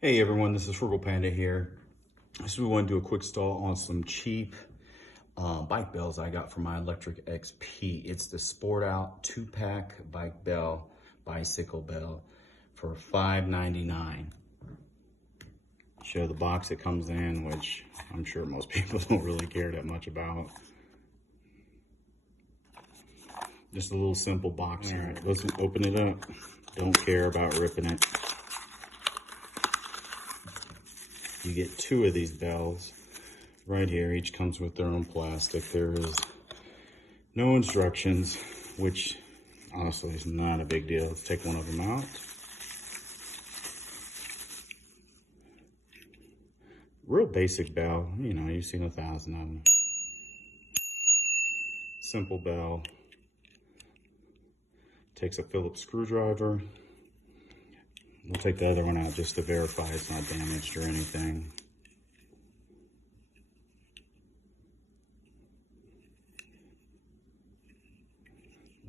Hey everyone, this is Frugal Panda here. So we want to do a quick stall on some cheap bike bells I got from my Lectric XP. It's the Sportout 2-pack bike bell, bicycle bell for $5.99. Show the box it comes in, which I'm sure most people don't really care that much about. Just a little simple box here. Let's open it up. Don't care about ripping it. You get two of these bells right here. Each comes with their own plastic. There is no instructions, which honestly is not a big deal. Let's take one of them out. Real basic bell. You know, you've seen 1,000 of them. Simple bell. Takes a Phillips screwdriver. We'll take the other one out just to verify it's not damaged or anything.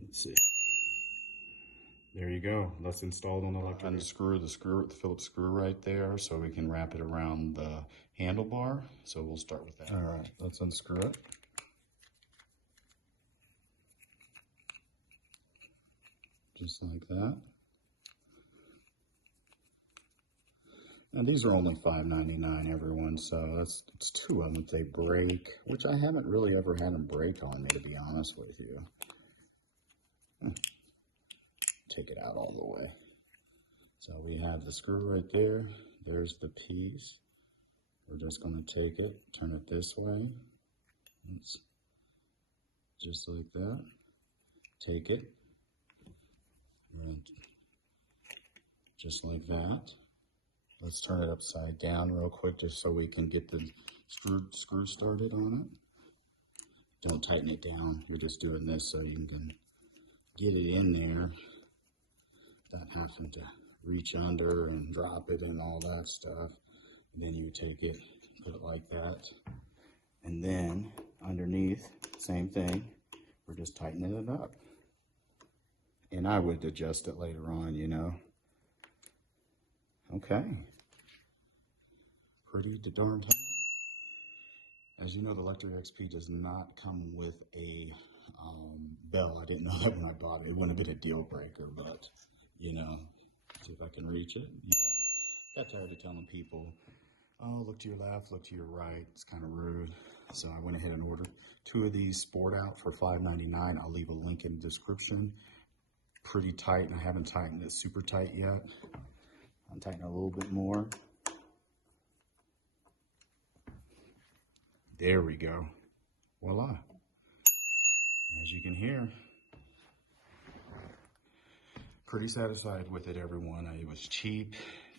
Let's see. There you go. That's installed on the Lectric. Unscrew the screw with the Phillips screw right there so we can wrap it around the handlebar. So we'll start with that. All right, let's unscrew it. Just like that. And these are only $5.99, everyone, so it's two of them if they break, which I haven't really ever had them break on me, to be honest with you. Take it out all the way. So we have the screw right there. There's the piece. We're just going to take it, turn it this way. It's just like that. Take it. And just like that. Let's turn it upside down real quick just so we can get the screw started on it. Don't tighten it down. We're just doing this so you can get it in there without having to reach under and drop it and all that stuff. And then you take it, put it like that. And then underneath, same thing. We're just tightening it up. And I would adjust it later on, you know. Okay. Pretty darn tight. As you know, the Lectric XP does not come with a bell. I didn't know that when I bought it. It wouldn't have been a deal breaker, but, you know, see if I can reach it. Yeah. Got tired of telling people, oh, look to your left, look to your right. It's kind of rude. So I went ahead and ordered two of these Sportout for $5.99. I'll leave a link in the description. Pretty tight, and I haven't tightened it super tight yet. I'll tighten a little bit more. There we go. Voila. As you can hear, pretty satisfied with it, everyone. It was cheap,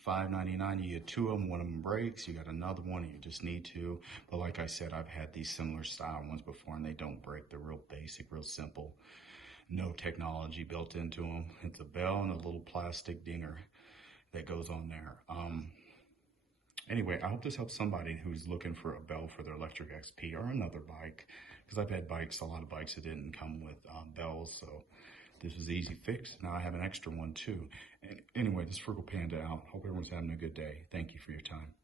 $5.99. You get two of them, one of them breaks, you got another one, and you just need to. But like I said, I've had these similar style ones before, and they don't break. They're real basic, real simple. No technology built into them. It's a bell and a little plastic dinger that goes on there. Anyway, I hope this helps somebody who's looking for a bell for their Lectric XP or another bike, because I've had bikes, a lot of bikes that didn't come with bells, so this was easy fix. Now I have an extra one too. Anyway, this is Frugal Panda out. Hope everyone's having a good day. Thank you for your time.